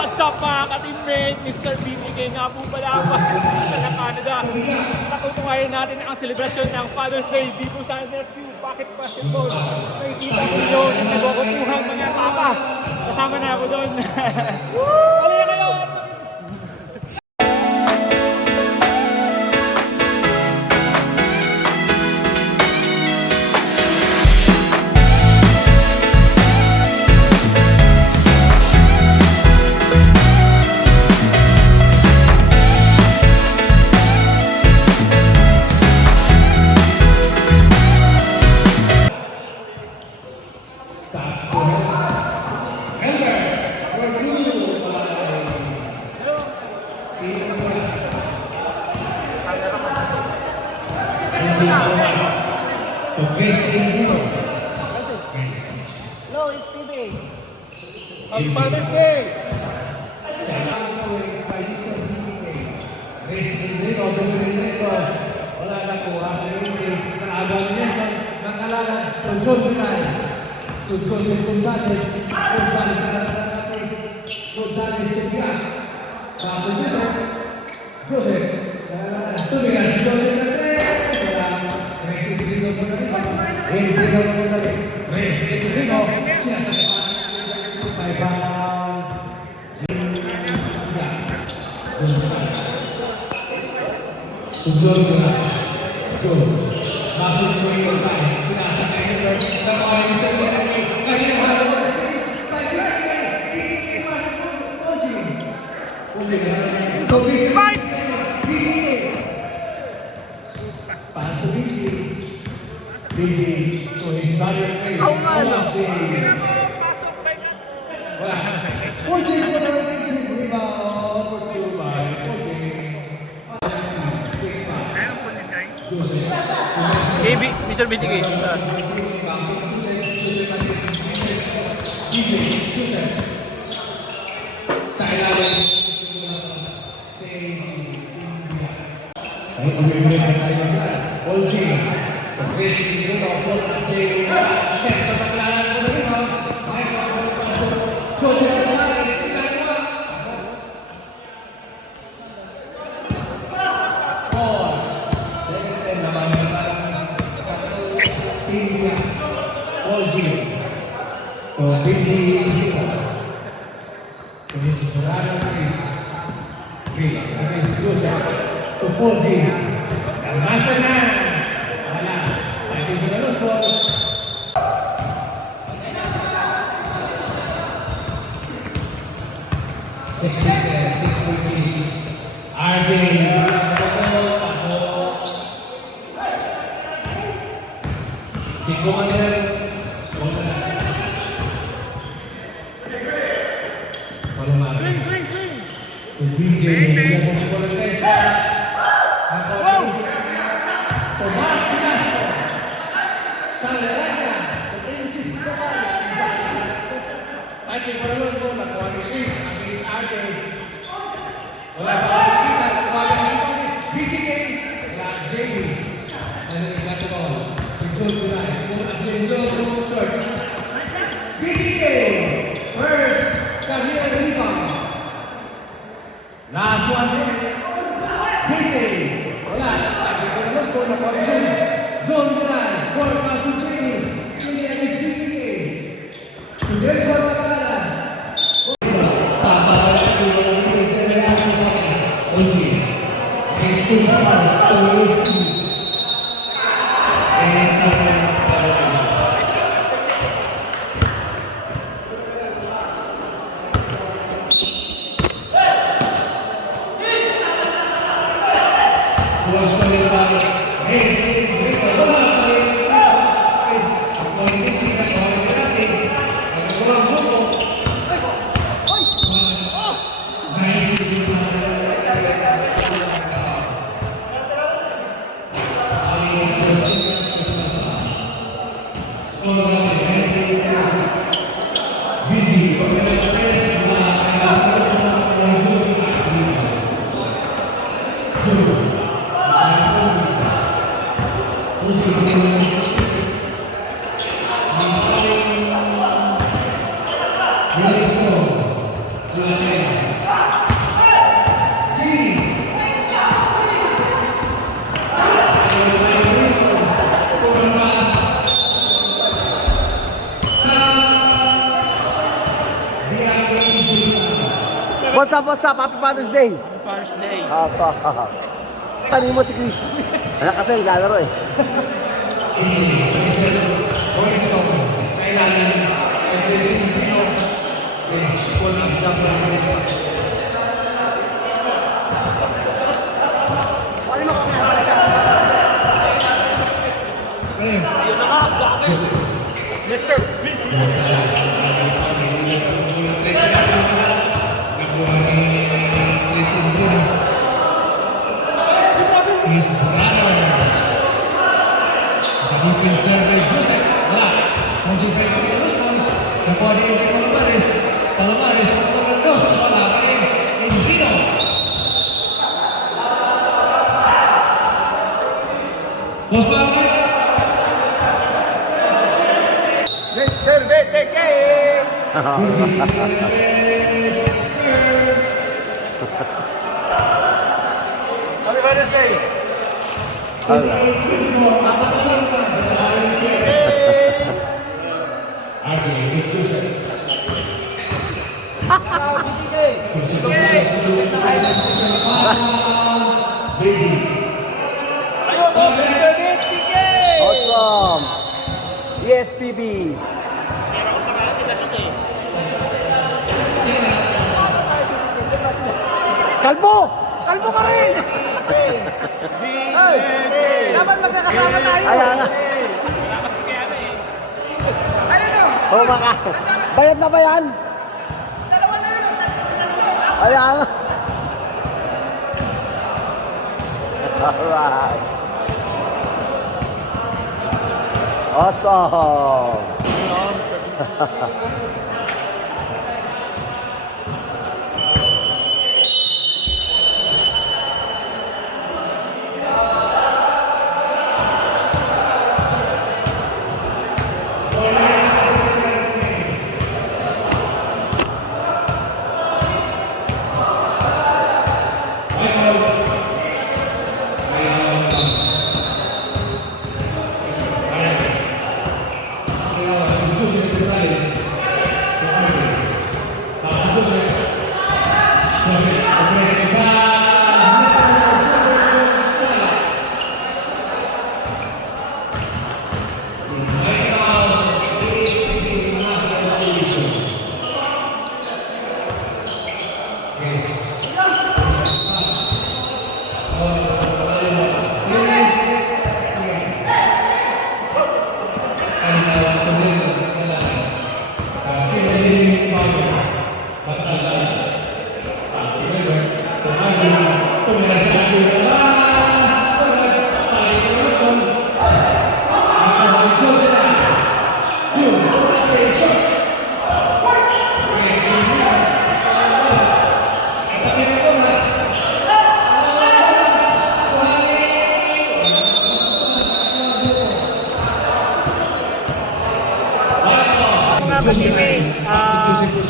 What's up mga ka-teammate? Mr. BTK nga po pala ang basketballista ng Canada. Patutungayan natin ang selebrasyon ng Father's Day dito sa NSQ Bakit Basketball. Nakikita ko nyo yung nagwawapuhang mga papa. Kasama na ako doon. Halika kayo! Hello, it's PB. Happy Father's Day! Wala na po ang naagal niya sa nakalalan sa John Binay, to Joseph Gonzalez Tibia, sa ato Joseph, tumigas si Joseph na tres, wala, Residrino po na rin, Residrino po na rin, Residrino, siya sa kapan, may bang, Gonzalez. John Binay, John, masuk sa iyo sa pinasa kayo, kapag Mr. Binay, kanina mga pass to BG to his brother place. Ojin for the pitching rebound for two by Ojin. 6-5. KB, Mr. BTK. Joseph. Sa ilalim. Ay, umibigay na tayo dyan. Olji. Pag-racing dito, Olji. Step sa paglalan ko na rin, ha? Ay, sa paglalan ko. Joseph Gonzalez. Score. Second naman India. Olji. O, Billy Hito. Ini sebenarnya Chris Joseph Tupolji dan Masana ala lagi juga los bos 6-3 RJ pasok si Komander BJ yang memperoleh first career rebound. Last one minute. PJ. Wala. Lagi ko na score na po. John Binay. Work out to Jimmy. Jimmy against PJ. Today sa pagkalan. Papalala ko yung mga Mr. Binay. Oji. Next to Mars. Always to. And sometimes Gracias. What's up? Happy Father's Day. First day. Tanong mo si Chris. Anak kasi yung galaro eh. Mr. His brother. Nakabukins na kay Joseph. Wala. Nandiyan kayo pagkakalas mo. Nakuha din kay Palomares. Palomares, pagkakas. Wala pa rin. Endino. Boss Bangka. Mr. BTK! Happy Father's Day! Ayun, Mr. BTK! Awesome. ESPB. Kalbo! Kalbo ka rin! Dapat magkakasama tayo! Ayan nga. Oh, maka. Bayad na ba yan? Ayan nga. Alright. Awesome.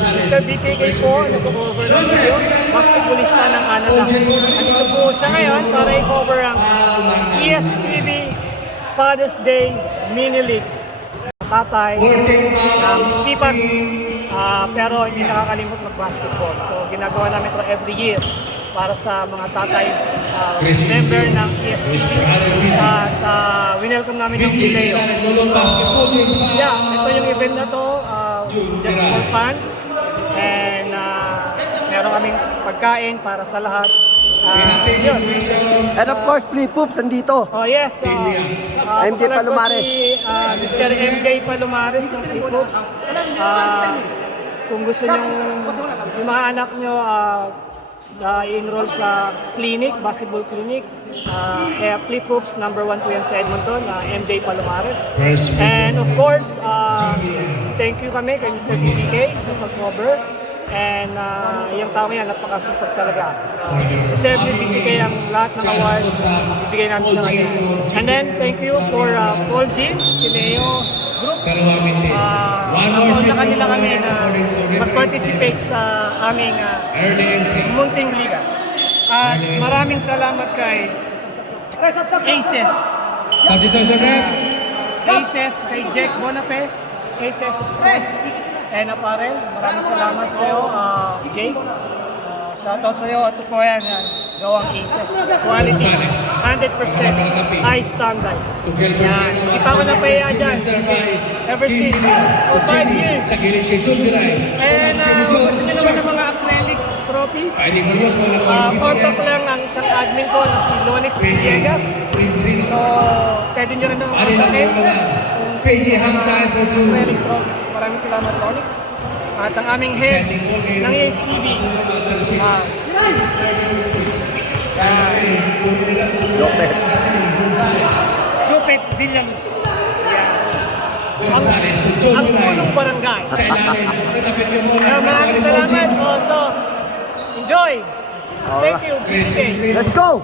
Mr. BTK po, nag-cover ng video, basketballista ng Canada. Andito po siya ngayon para i-cover ang ESPB Father's Day Mini League. Tatay, sipag, pero hindi nakakalimot mag-basketball. So ginagawa namin ito every year para sa mga tatay member ng ESPB. At winelcome namin yung Pileo. Yeah, ito yung event na to, just for fun. And meron kaming pagkain para sa lahat. Yun. And of course, Flip Hoops andito. Oh yes, MJ Palomares. Si Mr. MJ Palomares ng Flip Hoops. Kung gusto nyo, yung mga anak nyo i-enroll sa clinic, basketball clinic, kaya Flip Hoops, number 1 po yan sa Edmonton, MJ Palomares. And of course, thank you kami kay Mr. BTK sa pag-cover. And yung tao yan, napakasipag talaga. Deserve ni BTK ang lahat ng award, bibigay namin sa kanya. And then, thank you for Paul Jean, Sineo Group. Napoon na kanila kami na mag-participate sa aming munting liga. At maraming salamat kay Aces. Aces, kay Jack Bonape, Aces Sports and Apparel. Maraming salamat sa iyo, Jake. Shoutout sa'yo. Ito po yan. Gawang Aces. Quality. 100%. High standard. Yan. Kita ko na pa yan dyan. Ever since. For 5 years. Sa gilid kay Jun Giray. And gusto nyo naman ng mga acrylic trophies. Pwede mo yun mga Contact lang ang isang admin ko na si Lonix Villegas. So, pwede nyo rin ang kontakin. KJ Hang Time for Jun. Acrylic trophies. Maraming salamat, Lonix. At ang aming head ng HPV. Jopet. Jopet Villaluz. Ang punong barangay. Maraming salamat. So, enjoy. Thank you. Let's go!